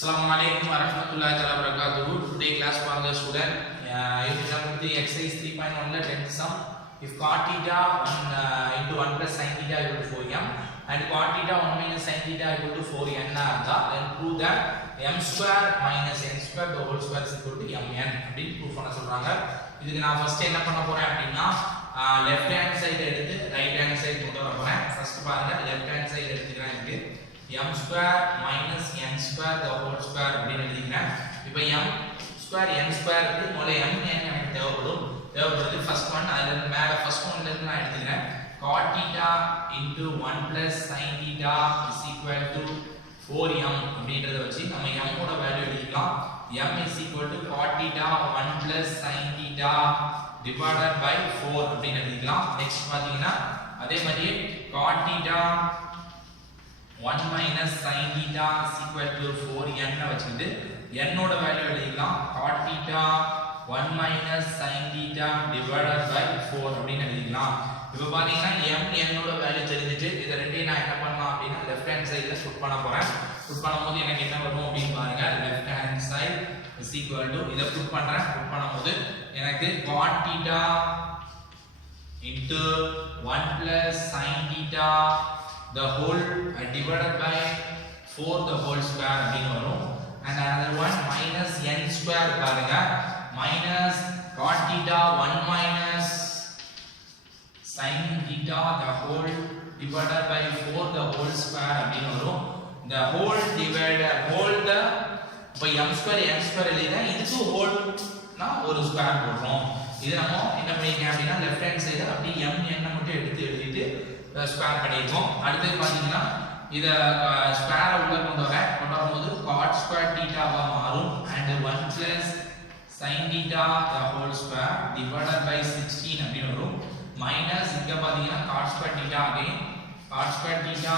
Assalamualaikum warahmatullahi wabarakatuh. Today class for the student. Example 3 exercise 3.1 10th sum. If cot theta 1 into 1 plus sin theta equal to 4m and cot theta 1 minus sin theta equal to 4n then prove that m square minus n square the whole square is equal to mn அப்படி proof பண்ண சொல்றாங்க. இதுக்கு நான் first என்ன பண்ண போறேன் அப்படினா left hand side எடுத்து right hand side கொண்டு வர போறேன். First பாருங்க left hand side எடுத்துக்கிறேன் இங்க m square minus n square the whole square அப்படினு எழுதிக்கிறேன். இப்போ m square n square க்கு முதல்ல m n எனக்கு தேவைப்படுது ஃபர்ஸ்ட் ஒன் அதுல இருந்து மேல ஃபர்ஸ்ட் ஒன்ல இருந்து நான் எடுத்துக்கிறேன். cot theta into 1 plus sin theta is equal to 4m அப்படின்றத வச்சு நம்ம m ஓட வேல்யூ எழுதிக்கலாம். m is equal to cot theta 1 plus sin theta divided by 4 அப்படினு எழுதிக்கலாம். நெக்ஸ்ட் பாத்தீங்கன்னா அதே மாதிரி cot theta 1 minus sin theta is equal to 4n ன வச்சிட்டு n ஓட வேல்யூ எழுதிக்கலாம். cot theta 1 minus sin theta divided by 4 அப்படினு எழுதிக்கலாம். இப்போ பாத்தீங்கன்னா m n ஓட வேல்யூ தெரிஞ்சிட்டு இத ரெண்டையும் நான் என்ன பண்ணலாம் அப்படினா லெஃப்ட் ஹேண்ட் சைடுல புட் பண்ண போறேன். புட் பண்ணும்போது எனக்கு என்ன வரும் அப்படினு பாருங்க. Left hand side is equal to இத புட் பண்றேன். புட் பண்ணும்போது எனக்கு cot theta into 1 plus sin theta the whole divided by 4 the whole square அப்படினு வரும். and another one minus n square பாருங்க minus cot theta 1 minus sin theta the whole divided by 4 the whole square அப்படினு வரும். the whole divided whole the இப்போ m square n square எழுதினா இதுக்கு whole னா ஒரு ஸ்கொயர் போடுறோம். இது நம்ம என்ன பண்ணிருக்கோம் அப்படினா லெஃப்ட் ஹேண்ட் சைடு அப்படி m n மட்டும் எடுத்து எழுதிட்டு ஸ்கொயர் பண்ணிருக்கோம். அடுத்து பாத்தீங்கன்னா இத ஸ்கொயரை உள்ள கொண்டு வரும்போது cot square theta வா மாறும் and 1 plus sin theta the whole square divided by 16 அப்படி வரும். மைனஸ் இங்க பாத்தீங்கன்னா cot square theta again cot square theta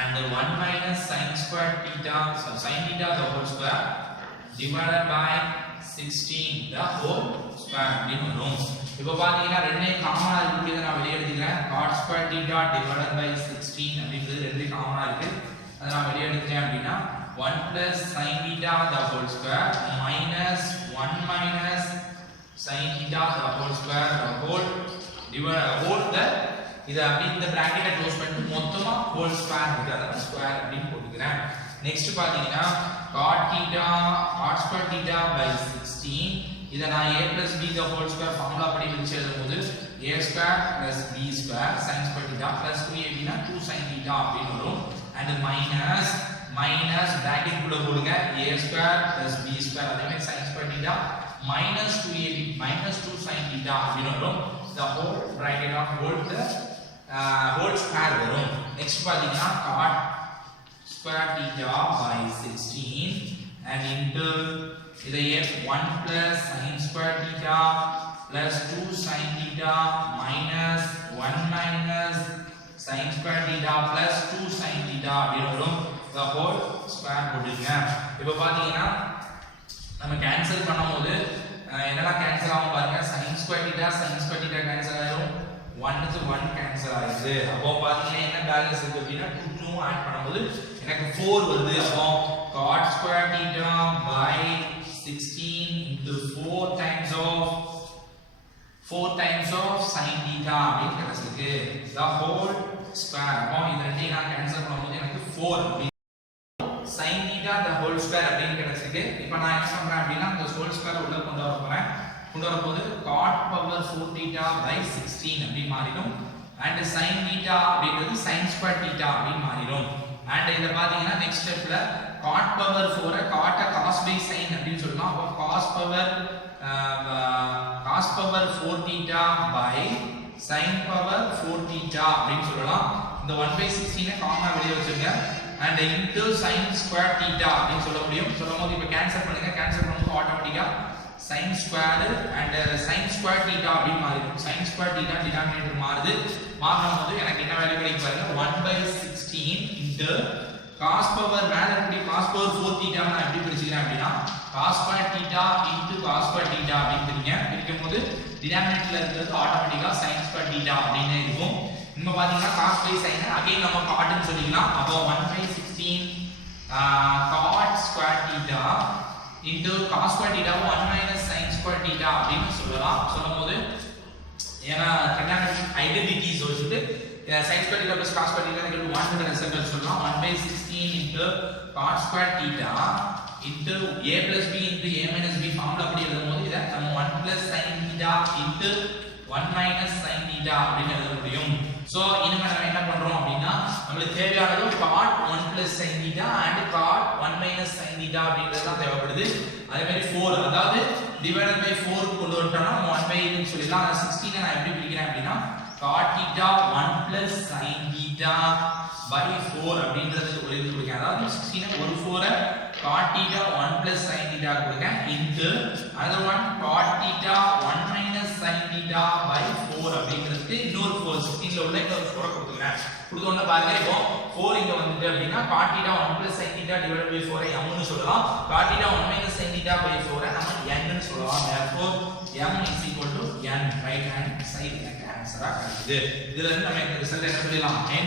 and 1 minus sin square theta so sin theta the whole square divided by 16 the whole square அப்படி வரும். இப்போ பாத்தீங்கன்னா ரெண்டே காமனா இருக்குறத நான் வெளிய எடுத்துக்கிறேன். cot square theta divided by 16 அப்படிங்கிறது ரெண்டே காமனா இருக்கு. அத நான் வெளிய எடுத்துட்டேன் அப்படினா 1 plus sin theta the whole square minus 1 minus sin theta the whole square the whole the இத அப்படி இந்த பிராக்கெட்டை க்ளோஸ் பண்ணிட்டு மொத்தமா whole square இருக்குறத ஸ்கொயர் அப்படி போட்டுக்கிறேன். நெக்ஸ்ட் பாத்தீங்கன்னா cot square theta by 16 இத நான் a plus b the whole square formula படி வச்சு எழுதும்போது a square plus b square sin square theta plus 2ab னா 2 sin theta அப்படி வரும். and minus bracket குள்ள போடுங்க a square plus b square அதே மாதிரி sin square theta minus 2ab minus 2 sin theta அப்படி வரும். the whole bracket of whole square வரும். நெக்ஸ்ட் பாத்தீங்கன்னா cot square theta by 16 and into இதையே 1 plus sin square theta plus 2 sin theta minus 1 minus sin square theta plus 2 sin theta அப்படி வரும். the whole square போடுங்க. இப்போ பாத்தீங்கன்னா நம்ம cancel பண்ணும்போது என்னலாம் கேன்சல் ஆகும் பாருங்க. sin square theta கேன்சல் ஆயிடும். 1 க்கு 1 கேன்சல் ஆயிடுது. அப்போ பாத்தீங்கன்னா என்ன பேலன்ஸ் இருக்கு அப்படினா 2 ஆட் பண்ணும்போது எனக்கு 4 வருது. அப்போ cot square theta by 16 into 4 times of sin theta அப்படினு கிடைச்சிருக்கு. the whole square அப்போ இது ரெண்டையும் நான் கேன்சல் பண்ணும்போது எனக்கு 4 sin theta the whole square அப்படினு கிடைச்சிருக்கு. இப்போ நான் என்ன பண்றேன் அப்படினா இந்த whole square உள்ள கொண்டு வர போறேன். கொண்டு வரும்போது cot power 4 theta by 16 அப்படி மாறிடும். and sin theta அப்படிங்கிறது sin square theta அப்படி மாறிடும். and இத பாத்தீங்கன்னா நெக்ஸ்ட் ஸ்டெப்ல cot power 4 cot cos by sin அப்படி சொல்லலாம். அப்ப cos power 4 theta by sin power 4 theta அப்படி சொல்லலாம். இந்த 1 by 16 காமனா வெளிய வச்சிருங்க. and into sin square theta அப்படி சொல்ல முடியும். சொல்லும்போது இப்ப கேன்சல் பண்ணுங்க. கேன்சல் பண்ணும்போது ஆட்டோமேட்டிக்கா sin square and sin square theta அப்படி மாறிடும். sin square theta டினாமினேட்டர் மாறுது. மாறும்போது எனக்கு என்ன வேல்யூ கிடைக்கும் பாருங்க 1 by 16 into cos power மேல இருக்கக்கூடிய cos power 4 theta நான் எப்படி பிரிச்சுக்கிறேன் அப்படினா cos square theta into cos square theta அப்படி பிரிக்கும்போது டினாமினேட்டர்ல இருக்கிறது ஆட்டோமேட்டிக்கா sin square theta அப்படினே இருக்கும். நம்ம பாத்தீங்கன்னா cos by sin அகைன் நம்ம cot ன்னு சொல்லிக்கலாம். அப்போ 1 by 16 cot square theta into cos square theta 1 minus sin square theta அப்படின்னு சொல்லும்போது ஏன்னா ட்ரிகோனோமெட்ரிக் ஐடென்டிட்டிஸ் வச்சுட்டு sin square theta plus cos square theta equal to 1 result சொல்லலாம் 1/16 into cot square theta into a plus b into a minus b formula அப்படி எழுதும்போது இத நம்ம 1 plus sin theta into 1 minus sin theta அப்படின்னு எழுத முடியும். So இனிமே நம்ம என்ன பண்றோம் அப்படினா நமக்கு தேவையானது cot 1 plus sin theta and cot 1 minus sin theta அப்படிங்கிறது தான் தேவைப்படுது. அதே மாதிரி 4 அதாவது divided by 4 க்கு கொண்டு வந்துட்டோம்னா 1 by ன்னு சொல்லிடலாம். 16 நான் எப்படி பிரிக்கிறேன் அப்படினா cot theta 1 plus sin theta by 4 அப்படிங்கிறதுக்கு எழுதி கொடுக்கேன். அதாவது 16 ஒரு 4 cot theta 1 plus sin theta கொடுக்கேன் into another one cot theta 1 minus sin theta by 4 அப்படிங்கிறதுக்கு இன்னொரு 4 16 ல உள்ள இன்னொரு 4 கொடுத்துக்கிறேன். கொடுத்தோம்னா பாருங்க இப்போ 4 இங்க வந்துட்டு அப்படினா cot theta 1 plus sin theta divided by 4 I m ன்னு சொல்லலாம். cot theta 1 minus sin theta by 4 ஐ நம்ம n ன்னு சொல்லலாம். therefore m is equal to n right hand side எனக்கு ஆன்சரா கிடைக்குது. இதுல இருந்து நம்ம இந்த ரிசல்ட் என்ன சொல்லலாம் n